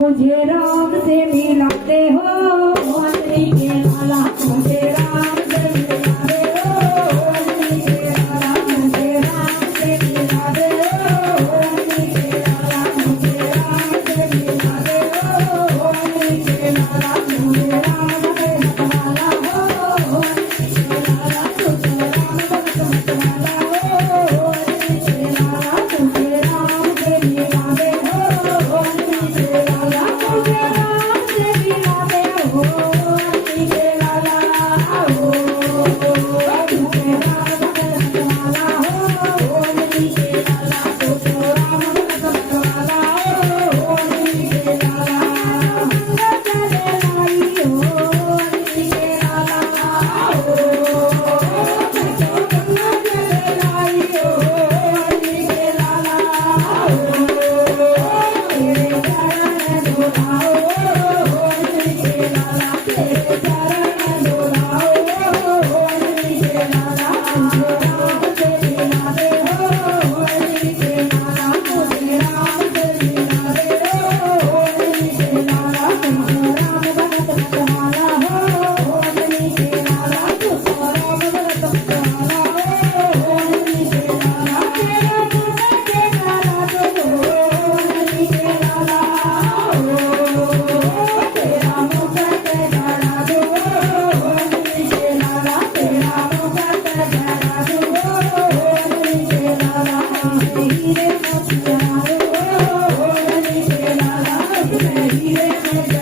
मुझे राम से मिलाते हो अंजलि के लाला मुझे राम से मिलाते हो अंजलि के लाला मुझे राम से मिलाते हो अंजलि के लाला मुझे राम से मिलाते हो अंजलि के लाला मुझे राम से मतवाला हो अंजलि के लाला तुझे राम से मतवाला हो अंजलि के लाला तुझे राम से मिलाते हो अंजलि के लाला मुझे राम से मिलाते हो अंजलि के लाला हो तुझे राम से मतवाला हो अंजलि के लाला तुझे राम से मतवाला हो अंजलि के लाला चले लाई हो अंजलि के लाला हो चले लाई हो अंजलि के लाला हो तेरे चरण डोलाओ अंजलि के लाला तेरे चरण डोलाओ अंजलि के लाला तुझे राम से मिलाते हो अंजलि के लाला तुझे राम से मिलाते हो अंजलि के लाला तुझे राम भगत मतवाला हो अंजलि के लाला तुझे राम भगत मतवाला हो अंजलि के लाला तेरा मुख के काला तो हो अंजलि के लाला हो तेरा मुख के काला तो हो अंजलि के लाला तेरा मुख के काला तो हो अंजलि के लाला हीरे मोतिया हो अंजलि के लाला हीरे मोतिया